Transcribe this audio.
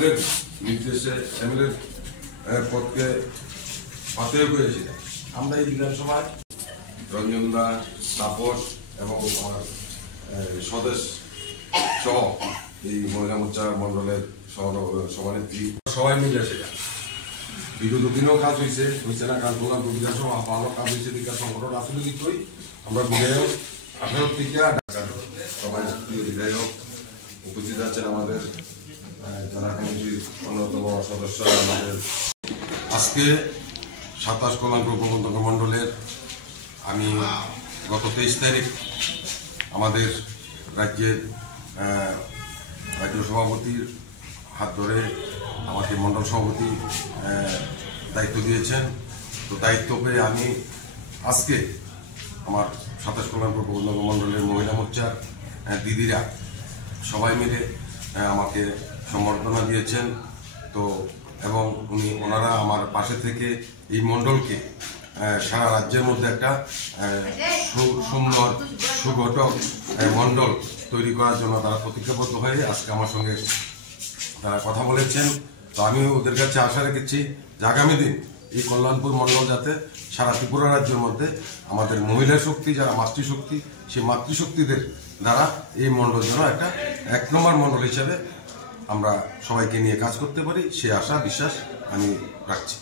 এমএলএর নির্দেশে এমএলএর পদকে বাতিল করেছিলেন। আমরা এই বিধানসভায় রঞ্জন দা, তাপস এবং আমার স্বদেশ সহ এই মহিলা মোর্চা মন্ডলের সভানেত্রী সবাই মিলে সেটা বিগত দিনেও কাজ হয়েছে না কাজ বললাম। বিধানসভা ভালো কাজ হয়েছে দিকে সংগঠন রাজনৈতিক করি আমরা বিধায়ক 18 থেকে সবাই বিধায়ক উপস্থিত আছেন আমাদের জেলা কমিটির অন্যতম সদস্য আমাদের। আজকে 27 কল্যাণ প্রবন্ধক মণ্ডলের আমি গত 23 তারিখ আমাদের রাজ্যের রাজ্য সভাপতির হাত ধরে আমাকে মণ্ডল সভাপতি দায়িত্ব দিয়েছেন। তো দায়িত্ব পেয়ে আমি আজকে আমার 27 কল্যাণ প্রবন্ধক মণ্ডলের মহিলা মোর্চার দিদিরা সবাই মিলে আমাকে সম্বর্ধনা দিয়েছেন। তো এবং ওনারা আমার পাশে থেকে এই মণ্ডলকে সারা রাজ্যের মধ্যে একটা সুন্দর সুঘটক মণ্ডল তৈরি করার জন্য তারা প্রতিজ্ঞাবদ্ধ হয়ে আজকে আমার সঙ্গে তারা কথা বলেছেন। তো আমি ওদের কাছে আশা রেখেছি যে আগামী দিন এই কল্যাণপুর মণ্ডল যাতে সারা ত্রিপুরা রাজ্যের মধ্যে আমাদের মহিলা শক্তি যারা মাতৃশক্তি সেই মাতৃশক্তিদের দ্বারা এই মণ্ডল যেন একটা 1 নম্বর মণ্ডল হিসাবে আমরা সবাইকে নিয়ে কাজ করতে পারি সে আশা বিশ্বাস আমি রাখছি।